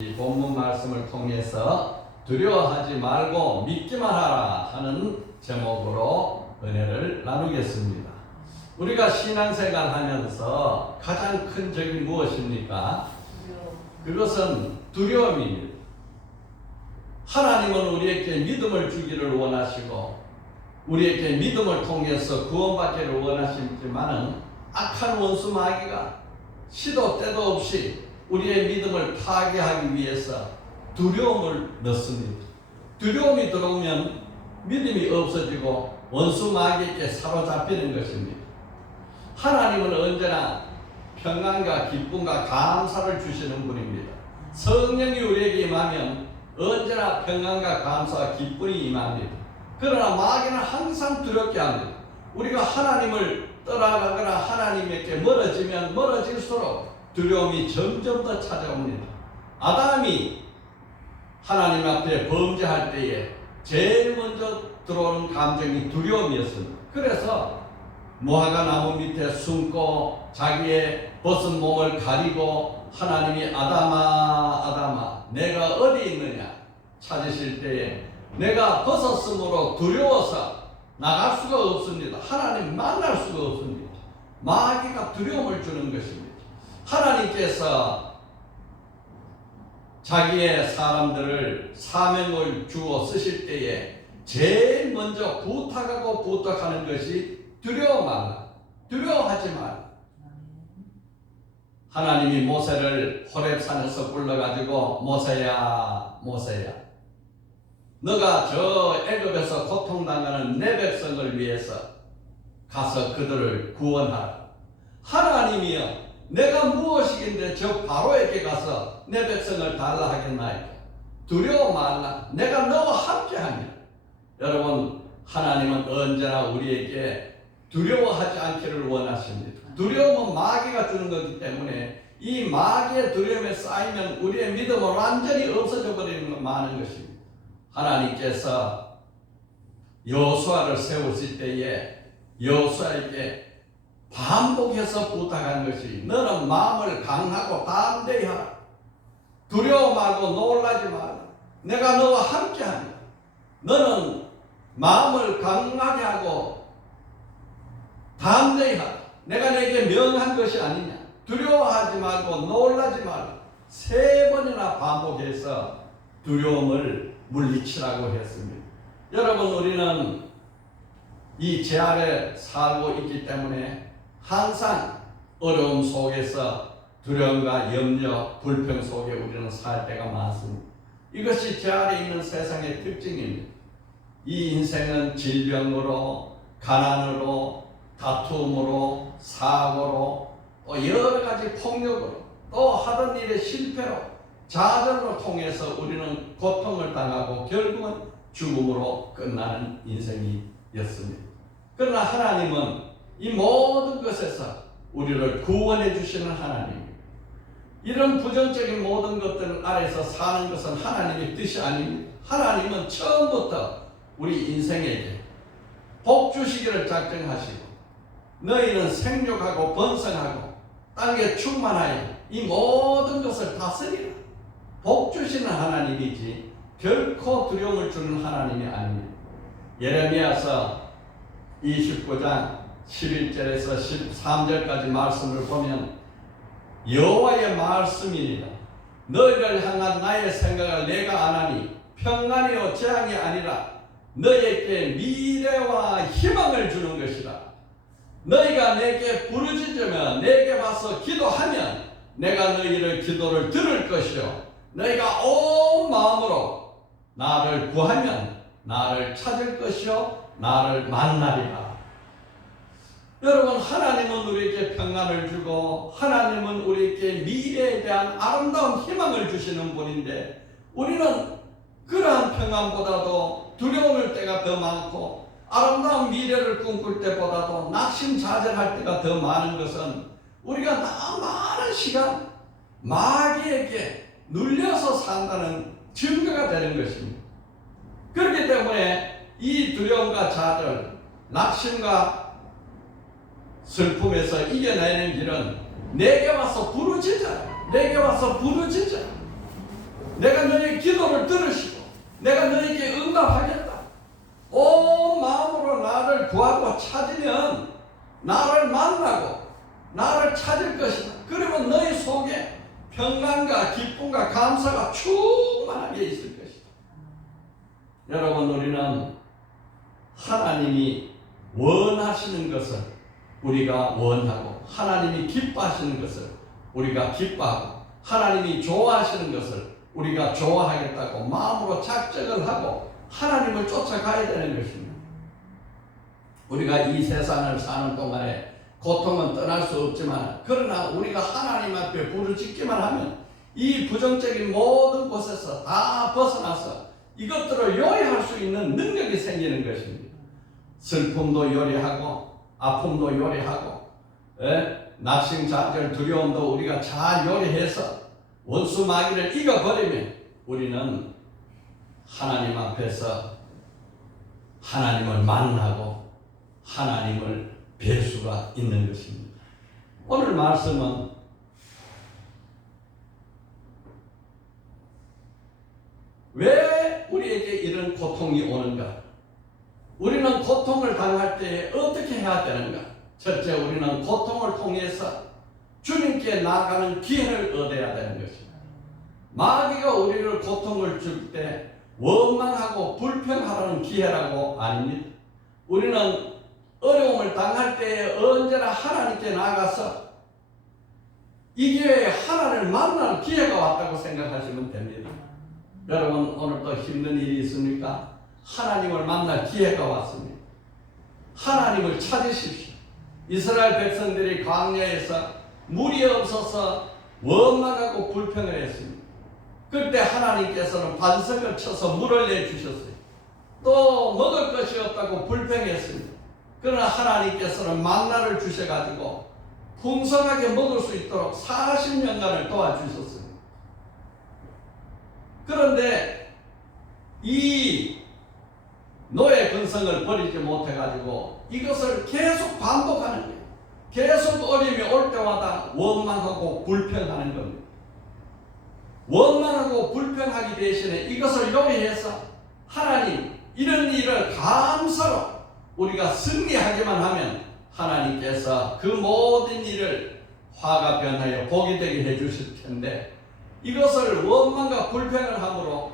이 본문 말씀을 통해서 두려워하지 말고 믿기만 하라 하는 제목으로 은혜를 나누겠습니다. 우리가 신앙생활 하면서 가장 큰 적이 무엇입니까? 그것은 두려움입니다. 하나님은 우리에게 믿음을 주기를 원하시고 우리에게 믿음을 통해서 구원받기를 원하시지만은 악한 원수 마귀가 시도 때도 없이 우리의 믿음을 파괴하기 위해서 두려움을 넣습니다. 두려움이 들어오면 믿음이 없어지고 원수 마귀에게 사로잡히는 것입니다. 하나님은 언제나 평안과 기쁨과 감사를 주시는 분입니다. 성령이 우리에게 임하면 언제나 평안과 감사와 기쁨이 임합니다. 그러나 마귀는 항상 두렵게 합니다. 우리가 하나님을 떠나가거나 하나님에게 멀어지면 멀어질수록 두려움이 점점 더 찾아옵니다. 아담이 하나님 앞에 범죄할 때에 제일 먼저 들어오는 감정이 두려움이었습니다. 그래서 무화과 나무 밑에 숨고 자기의 벗은 몸을 가리고 하나님이 아담아 아담아 내가 어디 있느냐 찾으실 때에 내가 벗었으므로 두려워서 나갈 수가 없습니다. 하나님 만날 수가 없습니다. 마귀가 두려움을 주는 것입니다. 하나님께서 자기의 사람들을 사명을 주어 쓰실 때에 제일 먼저 부탁하고 부탁하는 것이 두려워 말라. 두려워하지 말라. 하나님이 모세를 호렙산에서 불러가지고 모세야 모세야 너가 저 애굽에서 고통당하는 내 백성을 위해서 가서 그들을 구원하라. 하나님이여 내가 무엇이긴데 저 바로에게 가서 내 백성을 달라 하겠나이까. 두려워 말라. 내가 너와 함께하며. 여러분 하나님은 언제나 우리에게 두려워하지 않기를 원하십니다. 두려움은 마귀가 주는 거기 때문에 이 마귀의 두려움에 쌓이면 우리의 믿음은 완전히 없어져 버리는 건 많은 것입니다. 하나님께서 여호수아를 세우실 때에 여호수아에게 반복해서 부탁한 것이 너는 마음을 강하고 담대히 하라. 두려워 말고 놀라지 마라. 내가 너와 함께하리라. 너는 마음을 강하게 하고 담대히 하라. 내가 내게 명한 것이 아니냐. 두려워하지 말고 놀라지 마라. 3번이나 반복해서 두려움을 물리치라고 했습니다. 여러분 우리는 이 제 아래 살고 있기 때문에 항상 어려움 속에서 두려움과 염려, 불평 속에 우리는 살 때가 많습니다. 이것이 제 아래 있는 세상의 특징입니다. 이 인생은 질병으로, 가난으로, 다툼으로, 사고로, 또 여러 가지 폭력으로, 또 하던 일의 실패로, 좌절로 통해서 우리는 고통을 당하고 결국은 죽음으로 끝나는 인생이었습니다. 그러나 하나님은 이 모든 것에서 우리를 구원해 주시는 하나님입니다. 이런 부정적인 모든 것들 아래서 사는 것은 하나님의 뜻이 아닙니다. 하나님은 처음부터 우리 인생에게 복 주시기를 작정하시고 너희는 생육하고 번성하고 땅에 충만하여 이 모든 것을 다스리라. 복 주시는 하나님이지 결코 두려움을 주는 하나님이 아닙니다. 예레미야서 29장 11절에서 13절까지 말씀을 보면 여호와의 말씀이니라. 너희를 향한 나의 생각을 내가 아나니 평안이요 재앙이 아니라 너희에게 미래와 희망을 주는 것이라. 너희가 내게 부르짖으면 내게 와서 기도하면 내가 너희를 기도를 들을 것이요 너희가 온 마음으로 나를 구하면 나를 찾을 것이요 나를 만나리라. 여러분 하나님은 우리에게 평안을 주고 하나님은 우리에게 미래에 대한 아름다운 희망을 주시는 분인데 우리는 그러한 평안보다도 두려울 때가 더 많고 아름다운 미래를 꿈꿀 때보다도 낙심자절할 때가 더 많은 것은 우리가 너무 많은 시간 마귀에게 눌려서 산다는 증거가 되는 것입니다. 그렇기 때문에 이 두려움과 좌절, 낙심과 슬픔에서 이겨내는 길은 내게 와서 부르짖어라. 내게 와서 부르짖어라. 내가 너의 기도를 들으시고 내가 너에게 응답하겠다. 온 마음으로 나를 구하고 찾으면 나를 만나고 나를 찾을 것이다. 그러면 너희 속에 평안과 기쁨과 감사가 충만하게 있을 것이다. 여러분, 우리는 하나님이 원하시는 것을 우리가 원하고 하나님이 기뻐하시는 것을 우리가 기뻐하고 하나님이 좋아하시는 것을 우리가 좋아하겠다고 마음으로 작정을 하고 하나님을 쫓아가야 되는 것입니다. 우리가 이 세상을 사는 동안에 고통은 떠날 수 없지만 그러나 우리가 하나님 앞에 부르짖기만 하면 이 부정적인 모든 곳에서 다 벗어나서 이것들을 요리할 수 있는 능력이 생기는 것입니다. 슬픔도 요리하고 아픔도 요리하고 낙심자절 두려움도 우리가 잘 요리해서 원수 마귀를 이겨버리면 우리는 하나님 앞에서 하나님을 만나고 하나님을 뵐 수가 있는 것입니다. 오늘 말씀은 왜 우리에게 이런 고통이 오는가? 우리는 고통을 당할 때 어떻게 해야 되는가? 첫째, 우리는 고통을 통해서 주님께 나아가는 기회를 얻어야 되는 것입니다. 마귀가 우리를 고통을 줄 때 원망하고 불평하라는 기회라고 아닙니다. 우리는 어려움을 당할 때 언제나 하나님께 나가서 이 기회에 하나님을 만나는 기회가 왔다고 생각하시면 됩니다. 여러분, 오늘도 힘든 일이 있습니까? 하나님을 만날 기회가 왔습니다. 하나님을 찾으십시오. 이스라엘 백성들이 광야에서 물이 없어서 원망하고 불평을 했습니다. 그때 하나님께서는 반석을 쳐서 물을 내주셨어요. 또 먹을 것이 없다고 불평했습니다. 그러나 하나님께서는 만나를 주셔가지고 풍성하게 먹을 수 있도록 40년간을 도와주셨습니다. 그런데 이 노예 근성을 버리지 못해가지고 이것을 계속 반복하는 거예요. 계속 어려움이 올 때마다 원망하고 불평하는 겁니다. 원망하고 불평하기 대신에 이것을 요리해서 하나님, 이런 일을 감사로 우리가 승리하기만 하면 하나님께서 그 모든 일을 화가 변하여 복이 되게 해주실 텐데, 이것을 원망과 불평을 함으로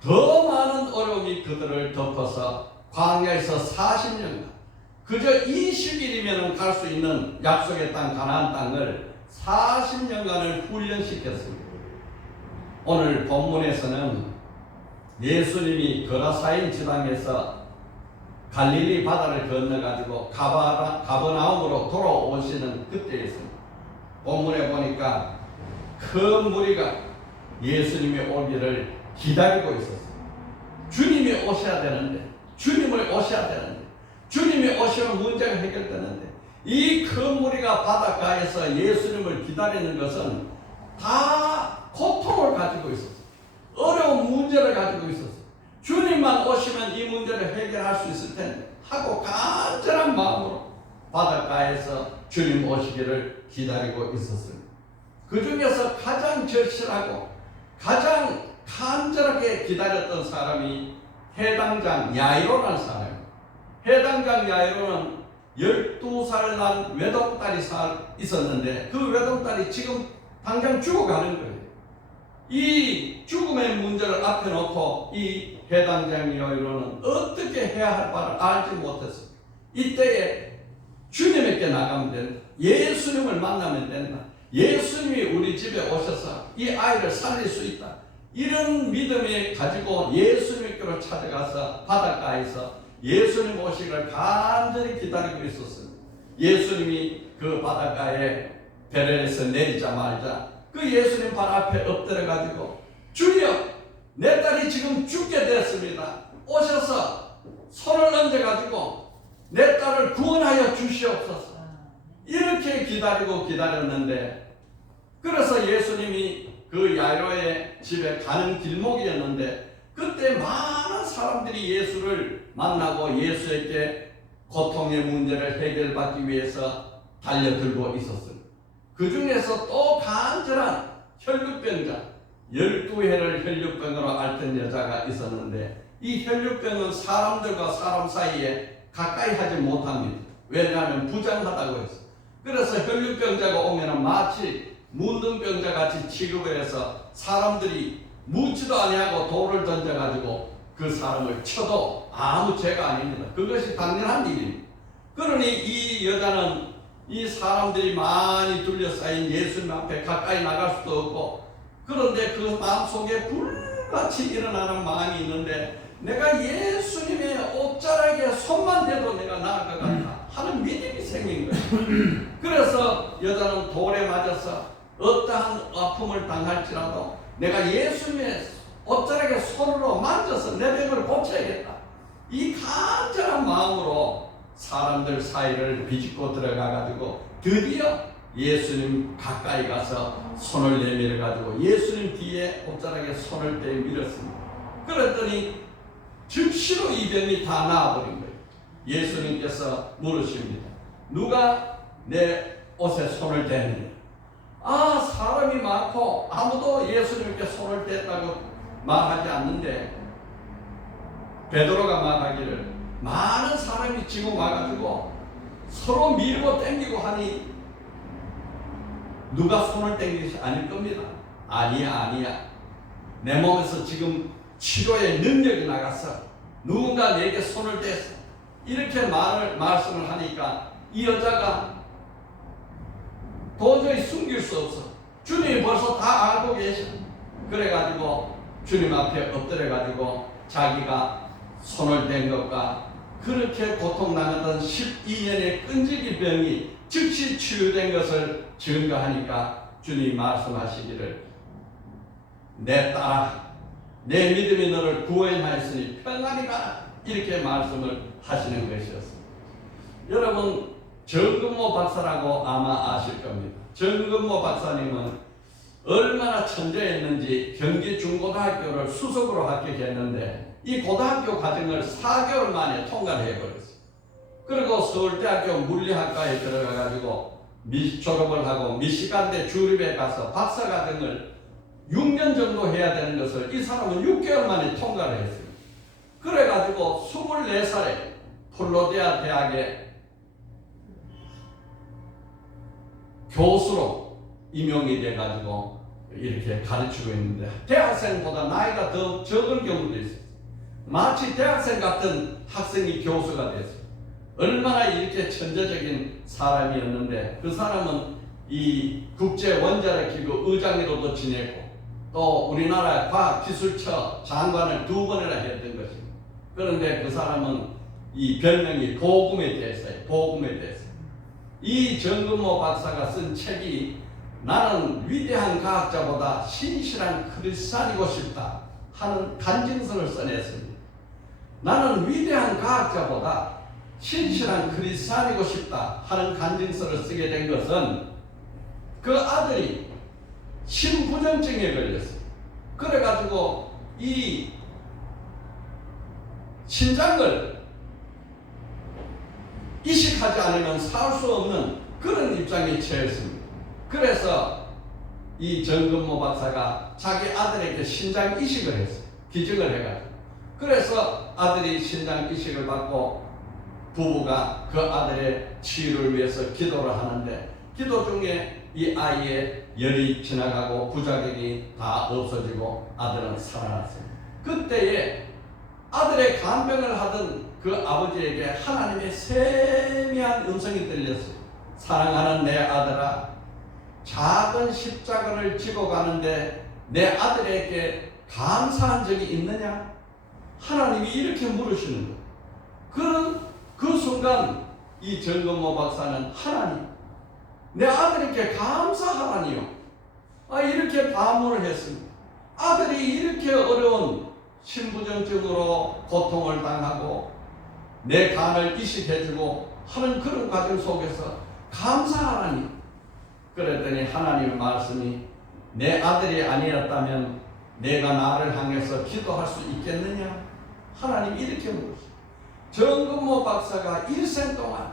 더 많은 어려움이 그들을 덮어서 광야에서 40년간, 그저 20일이면 갈 수 있는 약속의 땅 가나안 땅을 40년간을 훈련시켰습니다. 오늘 본문에서는 예수님이 거라사인 지방에서 갈릴리 바다를 건너가지고 가버나움으로 돌아오시는 그때였습니다. 본문에 보니까 큰 무리가 예수님의 오기를 기다리고 있었어요. 주님이 오셔야 되는데, 주님을 오셔야 되는데, 주님이 오시면 문제가 해결되는데, 이 큰 무리가 바닷가에서 예수님을 기다리는 것은 다 고통을 가지고 있었어요. 어려운 문제를 가지고 있었어요. 주님만 오시면 이 문제를 해결할 수 있을 텐데 하고 간절한 마음으로 바닷가에서 주님 오시기를 기다리고 있었습니다. 그 중에서 가장 절실하고 가장 간절하게 기다렸던 사람이 해당장 야이로라는 사람입니다. 해당장 야이로는 12살 난 외동딸이 있었는데 그 외동딸이 지금 당장 죽어가는 거예요. 이 죽음의 문제를 앞에 놓고 이 해당장 야이로는 어떻게 해야 할 바를 알지 못했습니다. 이때에 주님에게 나가면 된다. 예수님을 만나면 된다. 예수님이 우리 집에 오셔서 이 아이를 살릴 수 있다. 이런 믿음을 가지고 예수님께로 찾아가서 바닷가에서 예수님 오시기를 간절히 기다리고 있었습니다. 예수님이 그 바닷가에 배를 내리자마자 그 예수님 발 앞에 엎드려가지고 주여, 내 딸이 지금 죽게 됐습니다. 오셔서 손을 얹어가지고 내 딸을 구원하여 주시옵소서. 이렇게 기다렸는데, 그래서 예수님이 그 야이로의 집에 가는 길목이었는데 그때 많은 사람들이 예수를 만나고 예수에게 고통의 문제를 해결받기 위해서 달려들고 있었습니다. 그 중에서 또 간절한 혈루병자 12회를 혈류병으로 앓던 여자가 있었는데, 이 혈류병은 사람들과 사람 사이에 가까이 하지 못합니다. 왜냐하면 부정하다고 해서. 그래서 혈류병자가 오면 마치 문둥병자 같이 취급을 해서 사람들이 묻지도 아니하고 돌을 던져가지고 그 사람을 쳐도 아무 죄가 아닙니다. 그것이 당연한 일입니다. 그러니 이 여자는 이 사람들이 많이 둘러싸인 예수님 앞에 가까이 나갈 수도 없고, 그런데 그 마음속에 불같이 일어나는 마음이 있는데, 내가 예수님의 옷자락에 손만 대도 내가 나을 것 같다 하는 믿음이 생긴 거예요. 그래서 여자는 돌에 맞아서 어떠한 아픔을 당할지라도 내가 예수님의 옷자락에 손으로 만져서 내 병을 고쳐야겠다, 이 간절한 마음으로 사람들 사이를 비집고 들어가가지고 드디어 예수님 가까이 가서 손을 내밀어가지고 예수님 뒤에 옷자락에 손을 대 밀었습니다. 그랬더니 즉시로 이 병이 다 나아버린 거예요. 예수님께서 물으십니다. 누가 내 옷에 손을 대느냐? 사람이 많고 아무도 예수님께 손을 댔다고 말하지 않는데, 베드로가 말하기를 많은 사람이 지금 와가지고 서로 밀고 당기고 하니 누가 손을 댄 것이 아닐 겁니다. 아니야. 내 몸에서 지금 치료의 능력이 나갔어. 누군가 내게 손을 댔어. 이렇게 말씀을 하니까 이 여자가 도저히 숨길 수 없어. 주님이 벌써 다 알고 계셔. 그래가지고 주님 앞에 엎드려가지고 자기가 손을 댄 것과 그렇게 고통당하던 12년의 끈질기 병이 즉시 치유된 것을 증거하니까 주님이 말씀하시기를, 내 딸아, 내 믿음이 너를 구원하였으니 평안히 가라, 이렇게 말씀을 하시는 것이었습니다. 여러분, 정근모 박사라고 아마 아실 겁니다. 정근모 박사님은 얼마나 천재였는지 경기 중고등학교를 수석으로 합격했는데 이 고등학교 과정을 4개월 만에 통과를 해버렸어요. 그리고 서울대학교 물리학과에 들어가가지고 졸업을 하고 미시간대 주립에 가서 박사과정을 6년 정도 해야 되는 것을 이 사람은 6개월 만에 통과를 했어요. 그래가지고 24살에 플로디아 대학에 교수로 임용이 돼가지고 이렇게 가르치고 있는데, 대학생보다 나이가 더 적은 경우도 있어요. 마치 대학생 같은 학생이 교수가 됐어요. 얼마나 이렇게 천재적인 사람이었는데, 그 사람은 이 국제 원자력 기구 의장으로도 지냈고 또 우리나라 과학기술처 장관을 2번이나 했던 것입니다. 그런데 그 사람은 이 별명이 복음에 대해서예요. 복음에 대해서. 이 정근모 박사가 쓴 책이 나는 위대한 과학자보다 신실한 크리스찬이고 싶다 하는 간증서를 써냈습니다. 나는 위대한 과학자보다 신실한 크리스찬이고 싶다 하는 간증서를 쓰게 된 것은 그 아들이 심부전증에 걸렸어요. 그래가지고 이 신장을 이식하지 않으면 살 수 없는 그런 입장에 처했습니다. 그래서 이 정근모 박사가 자기 아들에게 신장 이식을 했어요. 기증을 해가지고. 그래서 아들이 신장 이식을 받고 부부가 그 아들의 치유를 위해서 기도를 하는데, 기도 중에 이 아이의 열이 지나가고 부작용이 다 없어지고 아들은 살아났어요. 그때에 아들의 간병을 하던 그 아버지에게 하나님의 세미한 음성이 들렸어요. 사랑하는 내 아들아, 작은 십자가를 지고 가는데 내 아들에게 감사한 적이 있느냐? 하나님이 이렇게 물으시는 거예요. 그 순간 이 정근모 박사는 하나님, 내 아들에게 감사하라니요. 이렇게 반문을 했습니다. 아들이 이렇게 어려운 신부전증으로 고통을 당하고 내 간을 이식해주고 하는 그런 과정 속에서 감사하라니. 그랬더니 하나님의 말씀이, 내 아들이 아니었다면 내가 나를 향해서 기도할 수 있겠느냐? 하나님이 이렇게 물으셨어요. 정근모 박사가 일생 동안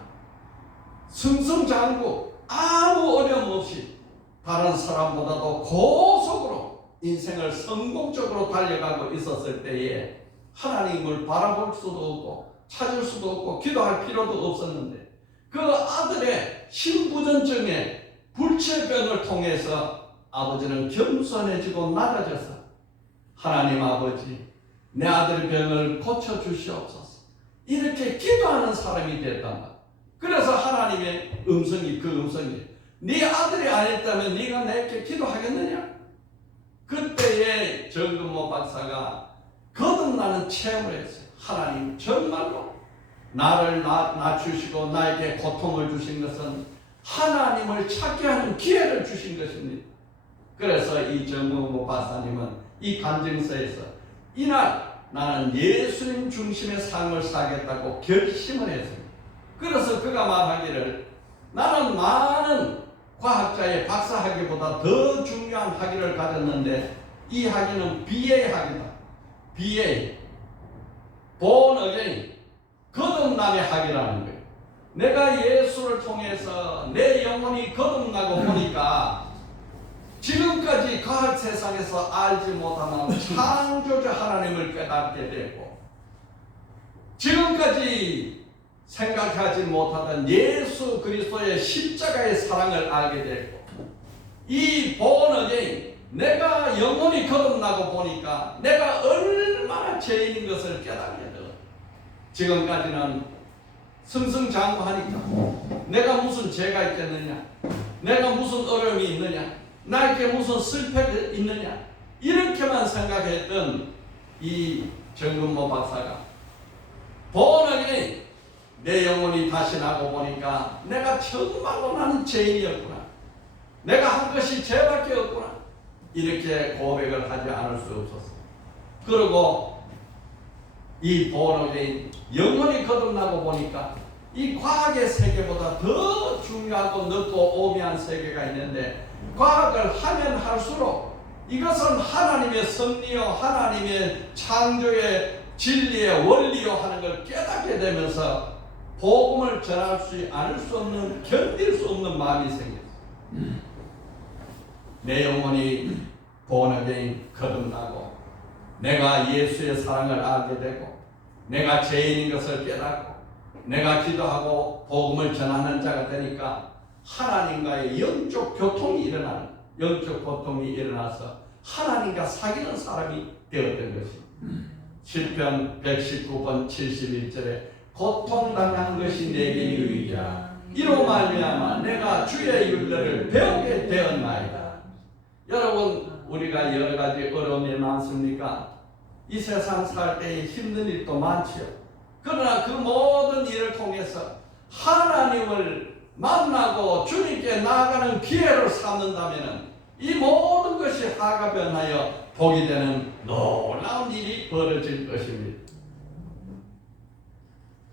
승승장구 아무 어려움 없이 다른 사람보다도 고속으로 인생을 성공적으로 달려가고 있었을 때에 하나님을 바라볼 수도 없고 찾을 수도 없고 기도할 필요도 없었는데 그 아들의 신부전증에 불치병을 통해서 아버지는 겸손해지고 낮아져서 하나님 아버지 내 아들의 병을 고쳐주시옵소서 이렇게 기도하는 사람이 됐단 말이야. 그래서 하나님의 음성이 그 음성이 네 아들이 아니었다면 네가 내게 기도하겠느냐? 그때에 정근모 박사가 거듭나는 체험을 했어요. 하나님 정말로 나를 낮추시고 나에게 고통을 주신 것은 하나님을 찾게 하는 기회를 주신 것입니다. 그래서 이 정근모 박사님은 이 간증서에서 이날 나는 예수님 중심의 삶을 살겠다고 결심을 했습니다. 그래서 그가 말하기를 나는 많은 과학자의 박사 학위보다 더 중요한 학위를 가졌는데 이 학위는 BA 학위다. BA Born Again 거듭남의 학위라는 거예요. 내가 예수를 통해서 내 영혼이 거듭나고 보니까 지금까지 과학 세상에서 알지 못하는 창조주 하나님을 깨닫게 되고 지금까지 생각하지 못하던 예수 그리스도의 십자가의 사랑을 알게 되고 이 Born Again 내가 영혼이 거듭나고 보니까 내가 얼마나 죄인인 것을 깨닫게 되어 지금까지는 승승장구하니까 내가 무슨 죄가 있겠느냐 내가 무슨 어려움이 있느냐 나에게 무슨 슬퍼가 있느냐 이렇게만 생각했던 이 정근모 박사가 Born Again 내 영혼이 다시 나고 보니까 내가 정말로 나는 죄인이었구나 내가 한 것이 죄밖에 없구나 이렇게 고백을 하지 않을 수 없었어. 그리고 이 Born Again 영혼이 거듭나고 보니까 이 과학의 세계보다 더 중요하고 넓고 오묘한 세계가 있는데 과학을 하면 할수록 이것은 하나님의 섭리요 하나님의 창조의 진리의 원리요 하는 걸 깨닫게 되면서 복음을 전할 수 않을 수 없는 견딜 수 없는 마음이 생겼어. 내 영혼이 Born Again 거듭나고 내가 예수의 사랑을 알게 되고 내가 죄인인 것을 깨닫고 내가 기도하고 복음을 전하는 자가 되니까 하나님과의 영적 교통이 일어나는 영적 고통이 일어나서 하나님과 사귀는 사람이 되었던 것입니다. 시편 119편 71절에 고통당한 것이 내게 유익이라 이로 말미암아 내가 주의 율례를 배우게 되었나이다. 여러분 우리가 여러 가지 어려움이 많습니까? 이 세상 살 때에 힘든 일도 많지요. 그러나 그 모든 일을 통해서 하나님을 만나고 주님께 나아가는 기회를 삼는다면 이 모든 것이 화가 변하여 복이 되는 놀라운 일이 벌어질 것입니다.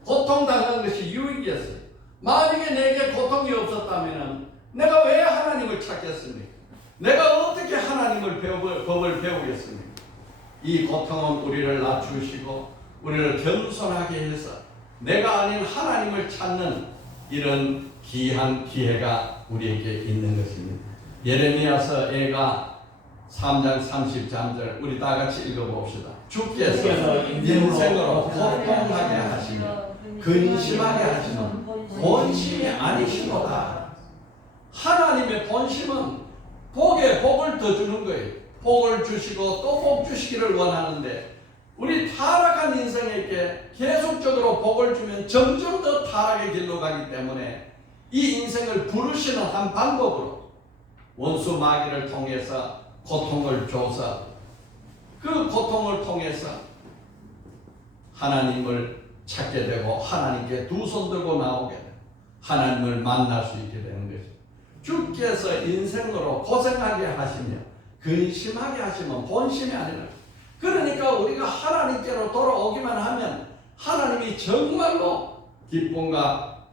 고통당한 것이 유익이었어요. 만약에 내게 고통이 없었다면 내가 왜 하나님을 찾겠습니까? 내가 어떻게 하나님을 법을 배우겠습니까? 이 고통은 우리를 낮추시고 우리를 겸손하게 해서 내가 아닌 하나님을 찾는 이런 귀한 기회가 우리에게 있는 것입니다. 예레미야서 애가 3장 30절 우리 다 같이 읽어봅시다. 주께서 인생으로 고통하게 하시며 근심하게 하시는 본심이 아니시로다. 하나님의 본심은 복에 복을 더 주는 거예요. 복을 주시고 또 복 주시기를 원하는데 우리 타락한 인생에게 계속적으로 복을 주면 점점 더 타락의 길로 가기 때문에 이 인생을 부르시는 한 방법으로 원수 마귀를 통해서 고통을 줘서 그 고통을 통해서 하나님을 찾게 되고 하나님께 두 손 들고 나오게 되고 하나님을 만날 수 있게 되는 것입니다. 주께서 인생으로 고생하게 하시며 근심하게 하시면 본심이 아니라 그러니까 우리가 하나님께로 돌아오기만 하면 하나님이 정말로 기쁨과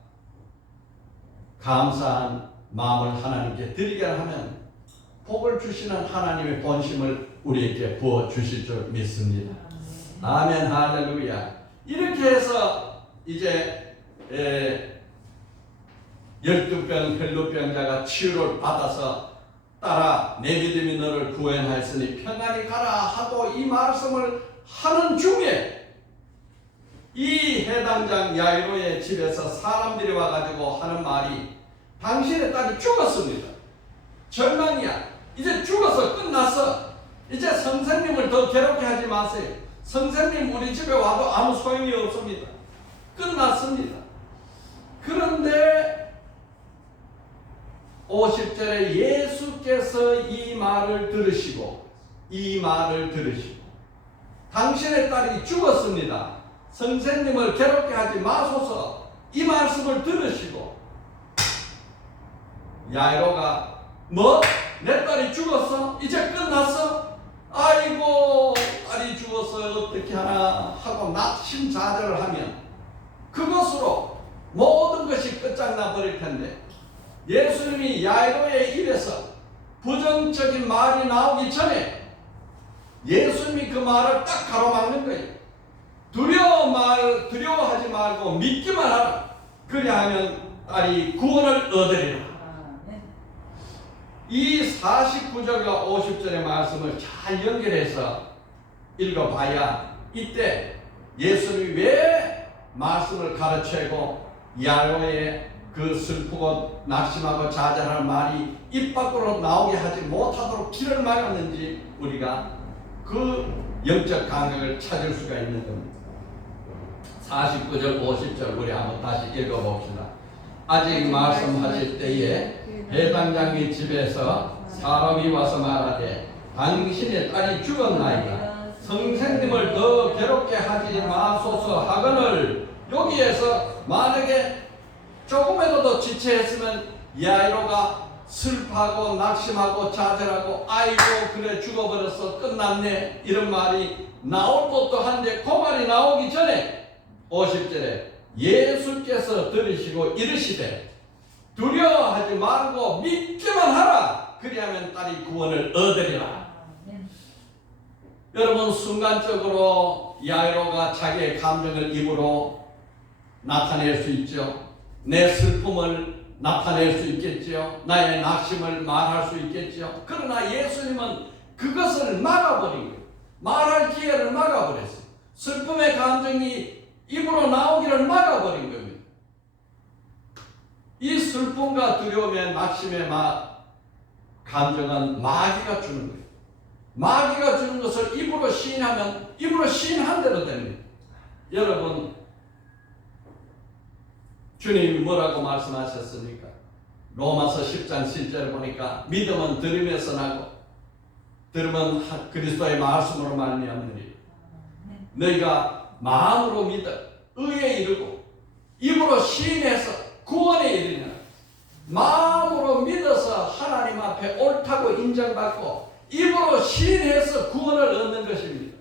감사한 마음을 하나님께 드리게 하면 복을 주시는 하나님의 본심을 우리에게 부어주실 줄 믿습니다. 아멘 할렐루야. 이렇게 해서 이제 12병 혈루병자가 치유를 받아서 따라 내 믿음이 너를 구원하였으니 평안히 가라 하고 이 말씀을 하는 중에 이 해당장 야이로의 집에서 사람들이 와가지고 하는 말이 당신의 딸이 죽었습니다. 절망이야. 이제 죽어서 끝났어. 이제 선생님을 더 괴롭게 하지 마세요. 선생님 우리 집에 와도 아무 소용이 없습니다. 끝났습니다. 그런데 50절에 예수께서 이 말을 들으시고 당신의 딸이 죽었습니다. 선생님을 괴롭게 하지 마소서. 이 말씀을 들으시고 야이로가 뭐? 내 딸이 죽었어? 이제 끝났어? 아이고 딸이 죽었어 어떻게 하나 하고 낙심자절을 하면 그것으로 모든 것이 끝장나 버릴 텐데 예수님이 야이로의 입에서 부정적인 말이 나오기 전에 예수님이 그 말을 딱 가로막는 거예요. 두려워하지 말고 믿기만 하라. 그리하면 딸이 구원을 얻으리라. 이 49절과 50절의 말씀을 잘 연결해서 읽어봐야 이때 예수님이 왜 말씀을 가르치고 야이로의 그 슬프고 낙심하고 좌절하는 말이 입 밖으로 나오게 하지 못하도록 길을 막았는지 우리가 그 영적 감각을 찾을 수가 있는 겁니다. 49절 50절 우리 한번 다시 읽어봅시다. 아직 말씀하실 때에 해당장의 집에서 사람이 와서 말하되 당신의 딸이 죽었나이다. 선생님을 더 괴롭게 하지 마소서 하거늘. 여기에서 만약에 조금이라도 더 지체했으면 야이로가 슬퍼하고 낙심하고 좌절하고 아이고 그래 죽어버렸어 끝났네 이런 말이 나올 법도 한데 그 말이 나오기 전에 50절에 예수께서 들으시고 이르시되 두려워하지 말고 믿기만 하라. 그리하면 딸이 구원을 얻으리라. 여러분 순간적으로 야이로가 자기의 감정을 입으로 나타낼 수 있죠. 내 슬픔을 나타낼 수 있겠죠. 나의 낙심을 말할 수 있겠죠. 그러나 예수님은 그것을 막아버린 거예요. 말할 기회를 막아버렸어요. 슬픔의 감정이 입으로 나오기를 막아버린 겁니다. 이 슬픔과 두려움의 낙심의 감정은 마귀가 주는 거예요. 마귀가 주는 것을 입으로 시인하면 입으로 시인한 대로 됩니다. 여러분 주님이 뭐라고 말씀하셨습니까? 로마서 10장 7절을 보니까 믿음은 들음에서 나고 들음은 그리스도의 말씀으로 말미암느니 너희가 마음으로 믿어 의에 이르고 입으로 시인해서 구원에 이르냐. 마음으로 믿어서 하나님 앞에 옳다고 인정받고 입으로 시인해서 구원을 얻는 것입니다.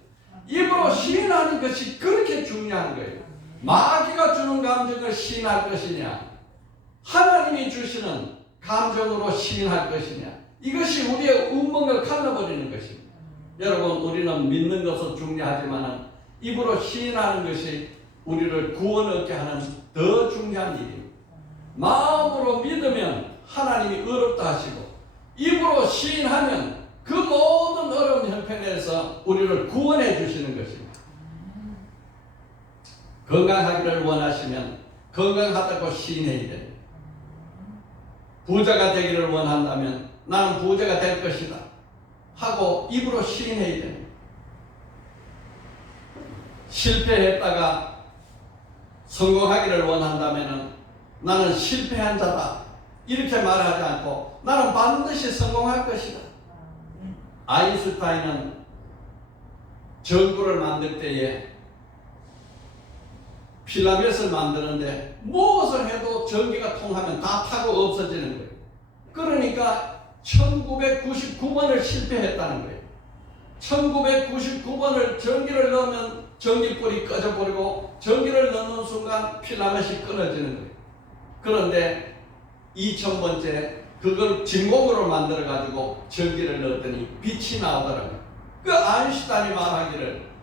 입으로 시인하는 것이 그렇게 중요한 거예요. 마귀가 주는 감정을 시인할 것이냐 하나님이 주시는 감정으로 시인할 것이냐 이것이 우리의 운명을 갈라버리는 것입니다. 여러분 우리는 믿는 것은 중요하지만 입으로 시인하는 것이 우리를 구원 얻게 하는 더 중요한 일입니다. 마음으로 믿으면 하나님이 의롭다 하시고 입으로 시인하면 그 모든 어려운 형편에서 우리를 구원해 주시는 것입니다. 건강하기를 원하시면 건강하다고 시인해야 됩니다. 부자가 되기를 원한다면 나는 부자가 될 것이다 하고 입으로 시인해야 됩니다. 실패했다가 성공하기를 원한다면 나는 실패한 자다 이렇게 말하지 않고 나는 반드시 성공할 것이다. 아인슈타인은 전구를 만들 때에 필라멧을 만드는데 무엇을 해도 전기가 통하면 다 타고 없어지는 거예요. 그러니까 1999번을 실패했다는 거예요. 1999번을 전기를 넣으면 전기불이 꺼져버리고 전기를 넣는 순간 필라멧이 끊어지는 거예요. 그런데 2000번째 그걸 진공으로 만들어 가지고 전기를 넣었더니 빛이 나오더라고요. 그 아인슈타인이 말하기를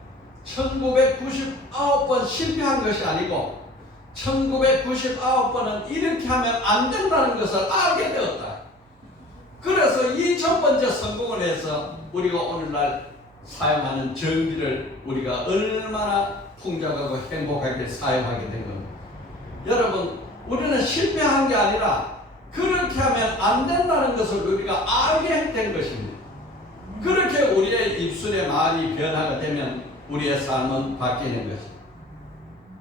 1999번 실패한 것이 아니고 1999번은 이렇게 하면 안 된다는 것을 알게 되었다. 그래서 이 첫 번째 성공을 해서 우리가 오늘날 사용하는 전기를 우리가 얼마나 풍족하고 행복하게 사용하게 된 겁니다. 여러분, 우리는 실패한 게 아니라 그렇게 하면 안 된다는 것을 우리가 알게 된 것입니다. 그렇게 우리의 입술의 말이 변화가 되면 우리의 삶은 바뀌는 것입니다.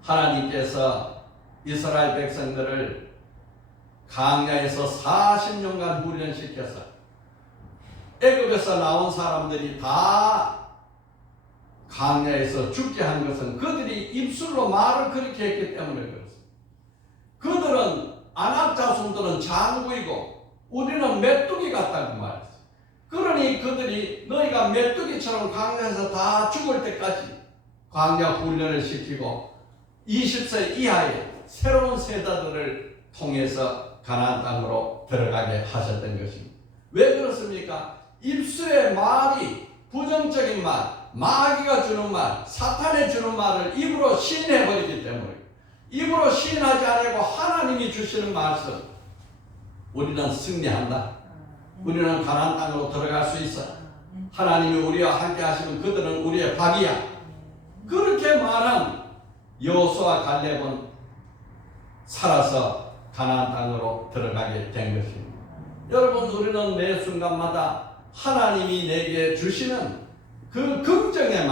하나님께서 이스라엘 백성들을 광야에서 40년간 훈련시켜서 애굽에서 나온 사람들이 다 광야에서 죽게 한 것은 그들이 입술로 말을 그렇게 했기 때문에 그렇습니다. 그들은 아낙 자손들은 장구이고 우리는 메뚜기 같다고 말했어요. 그러니 그들이 너희가 메뚜기처럼 광야에서 다 죽을 때까지 광야 훈련을 시키고 20세 이하의 새로운 세대들을 통해서 가나안 땅으로 들어가게 하셨던 것입니다. 왜 그렇습니까? 입술의 말이 부정적인 말, 마귀가 주는 말, 사탄이 주는 말을 입으로 시인해버리기 때문에 입으로 시인하지 않고 하나님이 주시는 말씀, 우리는 승리한다. 우리는 가나안 땅으로 들어갈 수 있어. 하나님이 우리와 함께 하시면 그들은 우리의 박이야. 그렇게 말한 여호수아와 갈렙은 살아서 가나안 땅으로 들어가게 된 것입니다. 여러분, 우리는 매 순간마다 하나님이 내게 주시는 그 긍정의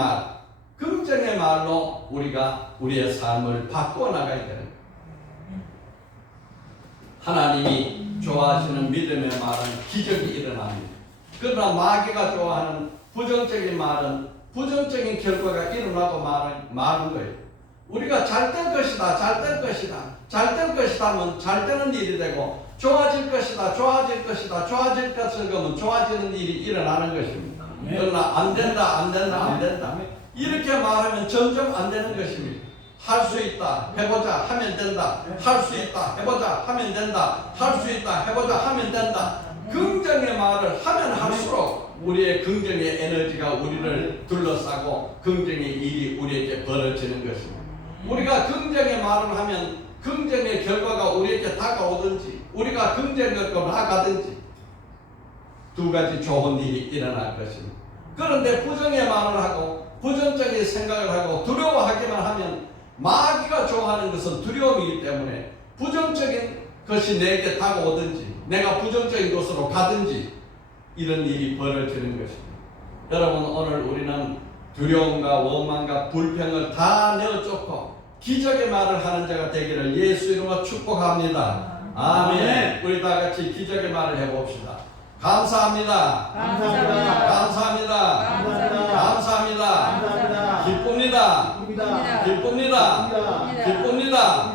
말로 우리가 우리의 삶을 바꾸어 나가야 되는 거예요. 하나님이 좋아하시는 믿음의 말은 기적이 일어납니다. 그러나 마귀가 좋아하는 부정적인 말은 부정적인 결과가 일어나고 마는 거예요. 우리가 잘 될 것이다, 잘 될 것이다, 잘 될 것이다 하면 잘 되는 일이 되고, 좋아질 것이다, 좋아질 것이다, 좋아질 것을 하면 좋아지는 일이 일어나는 것입니다. 그러나 안 된다, 안 된다, 안 된다, 이렇게 말하면 점점 안 되는 것입니다. 할 수 있다, 해보자, 하면 된다. 할 수 있다, 해보자, 하면 된다. 할 수 있다, 해보자, 하면 된다. 긍정의 말을 하면 할수록 우리의 긍정의 에너지가 우리를 둘러싸고 긍정의 일이 우리에게 벌어지는 것입니다. 우리가 긍정의 말을 하면 긍정의 결과가 우리에게 다가오든지 우리가 긍정적으로 나가든지 두 가지 좋은 일이 일어날 것입니다. 그런데 부정의 말을 하고 부정적인 생각을 하고 두려워하기만 하면, 마귀가 좋아하는 것은 두려움이기 때문에 부정적인 것이 내게 다가오든지 내가 부정적인 곳으로 가든지 이런 일이 벌어지는 것입니다. 여러분, 오늘 우리는 두려움과 원망과 불평을 다 내어쫓고 기적의 말을 하는 자가 되기를 예수 이름으로 축복합니다. 아멘. 우리 다 같이 기적의 말을 해봅시다. 감사합니다. 감사합니다. 감사합니다. 감사합니다. 감사합니다. 기쁩니다. 기쁩니다. 기쁩니다.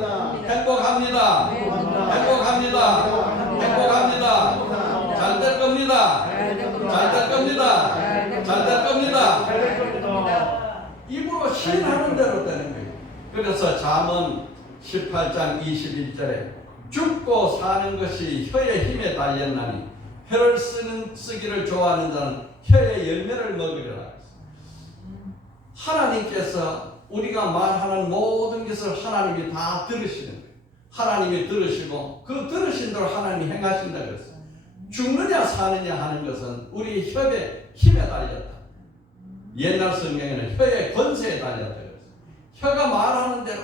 행복합니다. 행복합니다. 행복합니다. 잘 될 겁니다. 잘 될 겁니다. 잘 될 겁니다. 입으로 시인하는 대로 되는 거예요. 그래서 잠언 18장 21절에 죽고 사는 것이 혀의 힘에 달렸나니 혀를 쓰기를 좋아하는 자는 혀의 열매를 먹으리라. 하나님께서 우리가 말하는 모든 것을 하나님이 다 들으시는 거예요. 하나님이 들으시고 그 들으신 대로 하나님이 행하신다 그랬어요. 죽느냐 사느냐 하는 것은 우리 혀의 힘에 달렸다. 옛날 성경에는 혀의 권세에 달렸다 그랬어요. 혀가 말하는 대로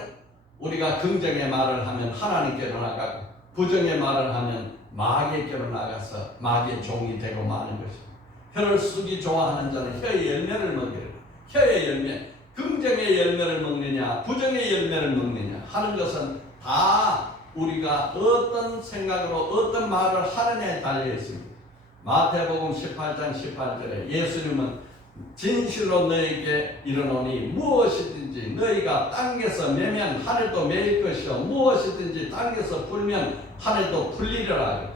우리가 긍정의 말을 하면 하나님께로 나가고 부정의 말을 하면 마귀에게로 나가서 마귀의 종이 되고 마는 것입니다. 혀를 쓰기 좋아하는 자는 혀의 열매를 먹으리라. 혀의 열매, 긍정의 열매를 먹느냐 부정의 열매를 먹느냐 하는 것은 다 우리가 어떤 생각으로 어떤 말을 하느냐에 달려 있습니다. 마태복음 18장 18절에 예수님은 진실로 너에게 이르노니 무엇이든지 너희가 땅에서 매면 하늘도 매일 것이요 무엇이든지 땅에서 풀면 하늘도 풀리리라.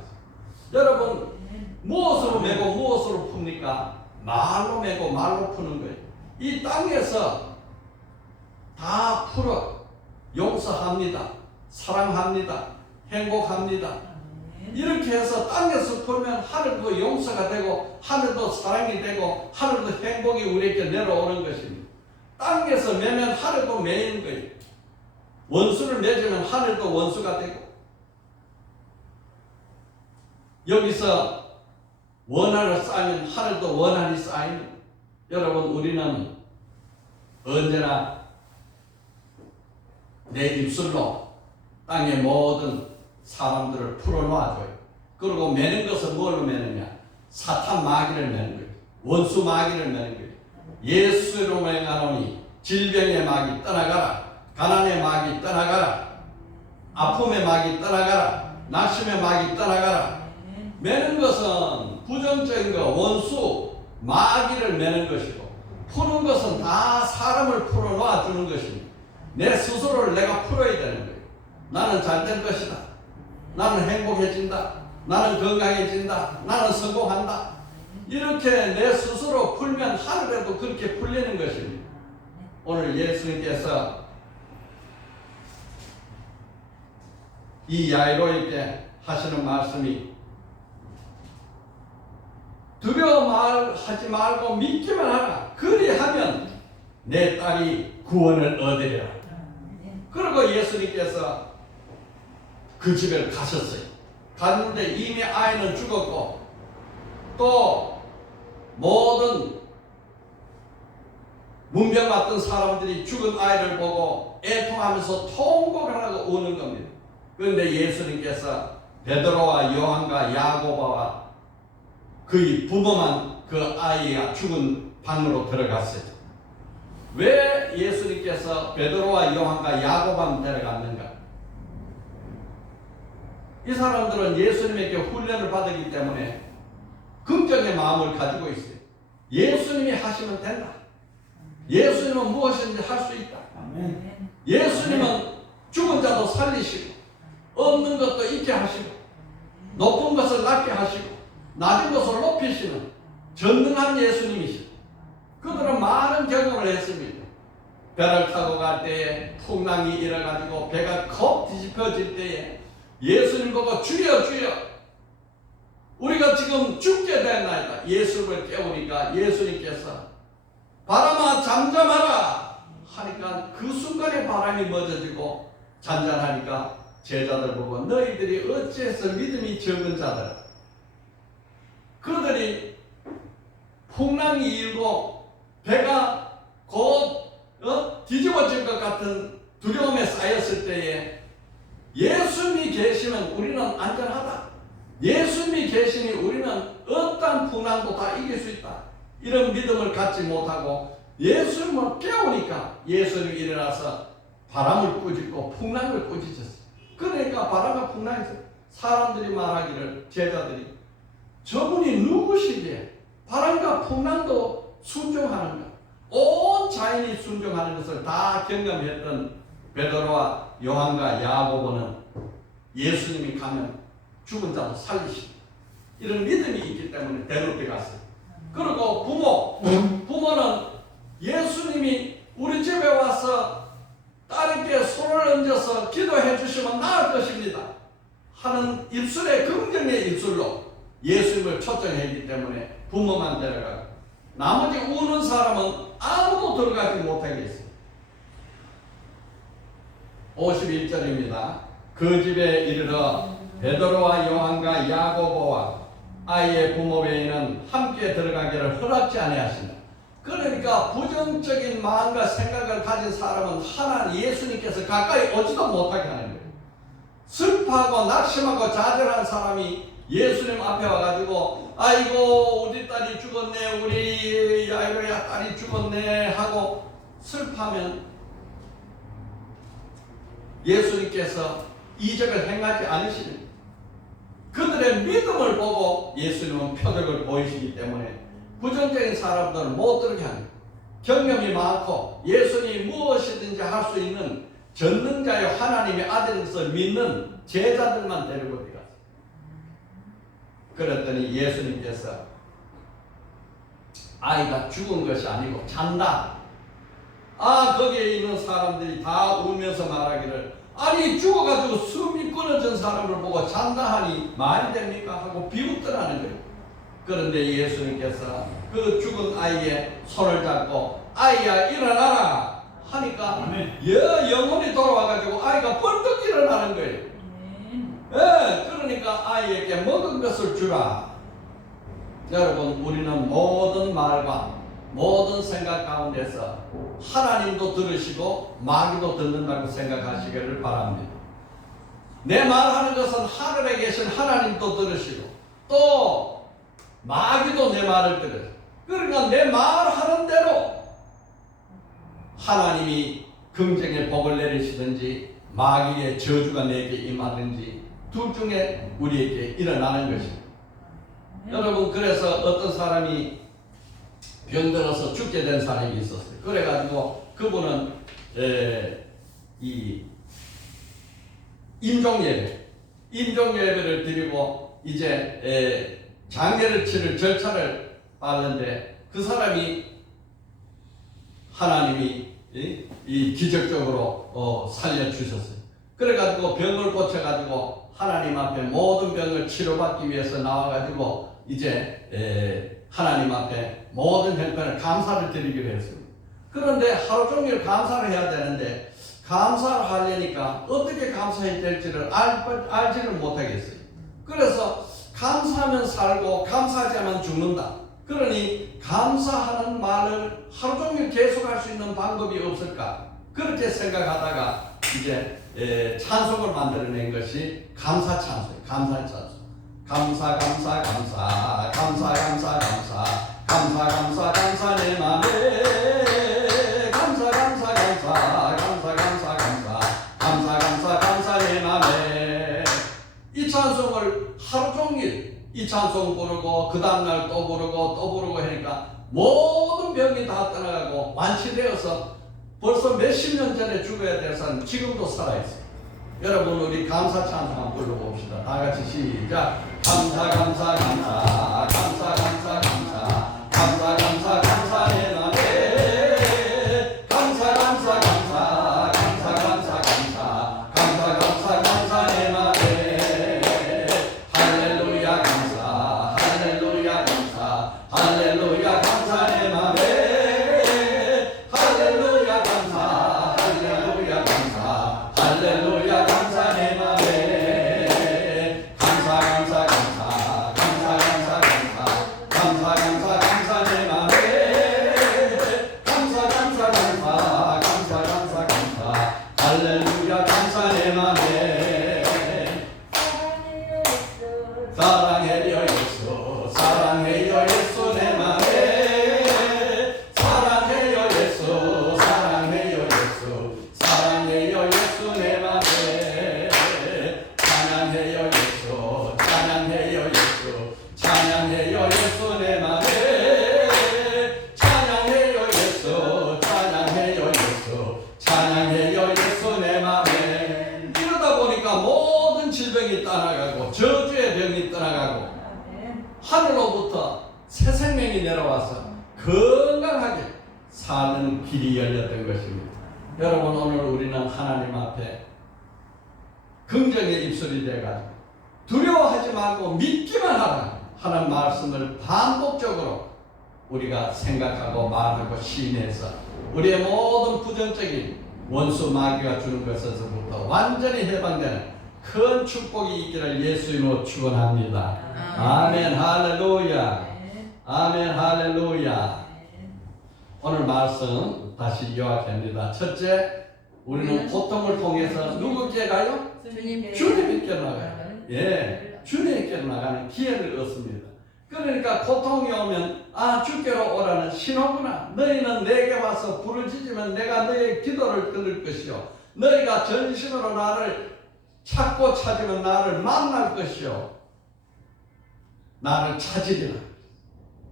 여러분, 무엇으로 매고 무엇으로 풉니까? 말로 매고 말로 푸는 거예요. 이 땅에서 다 풀어 용서합니다, 사랑합니다, 행복합니다. 이렇게 해서 땅에서 풀면 하늘도 용서가 되고 하늘도 사랑이 되고 하늘도 행복이 우리에게 내려오는 것입니다. 땅에서 매면 하늘도 매이는 거예요. 원수를 맺으면 하늘도 원수가 되고, 여기서 원한을 쌓으면 하늘도 원한이 쌓입니다. 여러분, 우리는 언제나 내 입술로 땅의 모든 사람들을 풀어놓아줘요. 그리고 매는 것은 뭘로 매느냐? 사탄 마귀를 매는 거예요. 원수 마귀를 매는 거예요. 예수로 맹하노니 질병의 마귀 떠나가라, 가난의 마귀 떠나가라, 아픔의 마귀 떠나가라, 낙심의 마귀 떠나가라. 매는 것은 부정적인 거, 원수 마귀를 매는 것이고, 푸는 것은 다 사람을 풀어놓아 주는 것입니다. 내 스스로를 내가 풀어야 되는 거예요. 나는 잘될 것이다, 나는 행복해진다, 나는 건강해진다, 나는 성공한다. 이렇게 내 스스로 풀면 하늘에도 그렇게 풀리는 것입니다. 오늘 예수님께서 이 야이로에게 하시는 말씀이 두려워 말하지 말고 믿기만 하라. 그리하면 내 딸이 구원을 얻으리라. 그리고 예수님께서 그 집에 가셨어요. 갔는데 이미 아이는 죽었고, 또 모든 문병 맞던 사람들이 죽은 아이를 보고 애통하면서 통곡을 하고 우는 겁니다. 그런데 예수님께서 베드로와 요한과 야고보와 그의 부모만 그 아이가 죽은 방으로 들어갔어요. 왜 예수님께서 베드로와 요한과 야고보만 데려갔는가? 이 사람들은 예수님에게 훈련을 받았기 때문에 긍정의 마음을 가지고 있어요. 예수님이 하시면 된다. 예수님은 무엇이든지 할 수 있다. 예수님은 죽은 자도 살리시고, 없는 것도 있게 하시고, 높은 것을 낮게 하시고, 낮은 것을 높이시는 전능한 예수님이시죠. 그들은 많은 경험을 했습니다. 배를 타고 갈 때에 풍랑이 일어가지고 배가 겁 뒤집혀질 때에 예수님 보고 주여 주여 우리가 지금 죽게 됐나이다. 예수를 깨우니까 예수님께서 바람아 잠잠하라 하니까 그 순간에 바람이 멎어지고 잔잔하니까 제자들 보고 너희들이 어찌해서 믿음이 적은 자들아. 그들이 풍랑이 일고 배가 곧 뒤집어질 것 같은 두려움에 쌓였을 때에 예수님이 계시면 우리는 안전하다. 예수님이 계시니 우리는 어떠한 풍랑도 다 이길 수 있다. 이런 믿음을 갖지 못하고 예수님을 깨우니까 예수님이 일어나서 바람을 꾸짖고 풍랑을 꾸짖었어요. 그러니까 바람과 풍랑에서 사람들이 말하기를, 제자들이 저분이 누구시기에 바람과 풍랑도 순종하는가? 온 자연이 순종하는 것을 다 경험했던 베드로와 요한과 야고보는 예수님이 가면 죽은 자도 살리시고 이런 믿음이 있기 때문에 대놓게 갔어요. 그리고 부모는 예수님이 우리 집에 와서 딸에게 손을 얹어서 기도해 주시면 나을 것입니다 하는 입술의 긍정의 입술로 예수님을 초청했기 때문에 부모만 데려가고 나머지 우는 사람은 아무도 들어가지 못하게 했어요. 51절입니다. 그 집에 이르러 베드로와 요한과 야고보와 아이의 부모 외에는 함께 들어가기를 허락지 아니하신다. 그러니까 부정적인 마음과 생각을 가진 사람은 하나님 예수님께서 가까이 오지도 못하게 하는 거예요. 슬퍼하고 낙심하고 좌절한 사람이 예수님 앞에 와가지고 아이고 우리 딸이 죽었네, 우리 야이로야 딸이 죽었네 하고 슬퍼하면 예수님께서 이적을 행하지 않으시는 그들의 믿음을 보고 예수님은 표적을 보이시기 때문에 부정적인 사람들은 못 들게 하는 경험이 많고 예수님이 무엇이든지 할 수 있는 전능자여 하나님의 아들인 것을 믿는 제자들만 데리고 들어갔어요. 그랬더니 예수님께서 아이가 죽은 것이 아니고 잔다. 거기에 있는 사람들이 다 울면서 말하기를 아니 죽어가지고 숨이 끊어진 사람을 보고 잔다 하니 말이 됩니까? 하고 비웃더라는 거예요. 그런데 예수님께서 그 죽은 아이의 손을 잡고 아이야 일어나라 하니까 영혼이 돌아와가지고 아이가 벌떡 일어나는 거예요. 그러니까 아이에게 먹은 것을 주라. 여러분, 우리는 모든 말과 모든 생각 가운데서 하나님도 들으시고 마귀도 듣는다고 생각하시기를 바랍니다. 내 말하는 것은 하늘에 계신 하나님도 들으시고 또 마귀도 내 말을 들으시고, 그러니까 내 말하는 대로 하나님이 긍정의 복을 내리시든지 마귀의 저주가 내게 임하든지 둘 중에 우리에게 일어나는 것입니다. 여러분, 그래서 어떤 사람이 병들어서 죽게 된 사람이 있었어요. 그래가지고 그분은 이 임종예배를 드리고 이제 장례를 치를 절차를 하는데 그 사람이 하나님이 이 기적적으로 살려주셨어요. 그래가지고 병을 고쳐가지고 하나님 앞에 모든 병을 치료받기 위해서 나와가지고 이제 하나님 앞에 모든 형편을 감사를 드리기로 했습니다. 그런데 하루 종일 감사를 해야 되는데 감사를 하려니까 어떻게 감사해야 될지를 알지를 못하겠어요. 그래서 감사하면 살고 감사하지 않으면 죽는다. 그러니 감사하는 말을 하루 종일 계속할 수 있는 방법이 없을까? 그렇게 생각하다가 이제 찬송을 만들어낸 것이 감사 찬송, 감사 찬송. 감사 감사 감사 감사 감사 감사 감사 감사 감사 내 맘에 감사 감사 감사 감사 감사 감사 감사 감사 감사 내 맘에. 이 찬송을 하루 종일 이 찬송 부르고 그 다음날 또 부르고 하니까 모든 병이 다 떠나가고 완치되어서 벌써 몇십 년 전에 죽어야 될 사람 지금도 살아있어요. 여러분, 우리 감사 찬송 한번 불러봅시다. 다 같이 시작. 감사 감사 감사 감사 감사 감사 감사 감사 감사 내 맘에 감사 감사 감사 감사 감사 감사 감사 감사 감사 내 맘에 할렐루야 감사 할렐루야 감사 할렐루야 감사 내 맘에 할렐루야 감사 할렐루야 감사 할렐루야 감사 내 맘에 감사 감사 감사 감사 감사 감사 감사 감사 감사 내 맘에 감사 감사 감사 감사 감사 감사 할렐루야 감사 내 맘에 사랑해요 예수 사랑해요 예수 내 맘에 사랑해요 예수 사랑해요 예수 사랑해요 예수 내 맘에 찬양해요 예수 찬양해요 예수 찬양해요 예수 내 맘에 찬양해요 예수 찬양해요 예수 찬양해요 예수 내 맘에. 이러다 보니까 모든 질병이 떠나가고 저주의 병이 떠나가고 하늘로부터 새 생명이 내려와서 건강하게 사는 길이 열렸던 것입니다. 여러분, 오늘 우리는 하나님 앞에 긍정의 입술이 돼가지고 두려워하지 말고 믿기만 하라 하는 말씀을 반복적으로 우리가 생각하고 말하고 시인해서 우리의 모든 부정적인 원수 마귀가 주는 것에서부터 완전히 해방되는 큰 축복이 있기를 예수님으로 축원합니다. 아멘 할렐루야. 아멘 할렐루야. 오늘 말씀 다시 요약합니다. 첫째, 우리는 고통을 통해서 누구께 가요? 주님께 나가요. 예, 주님께 나가는 기회를 얻습니다. 그러니까 고통이 오면 주께로 오라는 신호구나. 너희는 내게 와서 부르짖으면 내가 너희의 기도를 들을 것이요 너희가 전심으로 나를 찾고 찾으면 나를 만날 것이요 나를 찾으리라.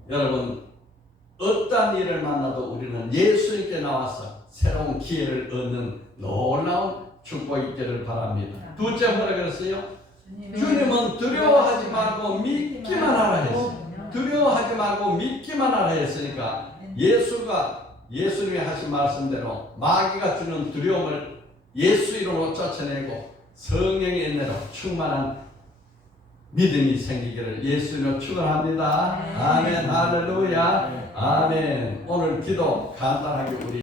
여러분, 어떠한 일을 만나도 우리는 예수님께 나와서 새로운 기회를 얻는 놀라운 축복이 있기를 바랍니다. 둘째, 뭐라 그랬어요? 주님은 두려워하지 말고 믿기만 하라 했어요. 두려워하지 말고 믿기만 하라 했으니까 예수님이 하신 말씀대로 마귀가 주는 두려움을 예수 이름으로 쫓아내고 성령의 은혜로 충만한 믿음이 생기기를 예수님으로 축원합니다. 아멘 할렐루야. 아멘. 오늘 기도 간단하게 우리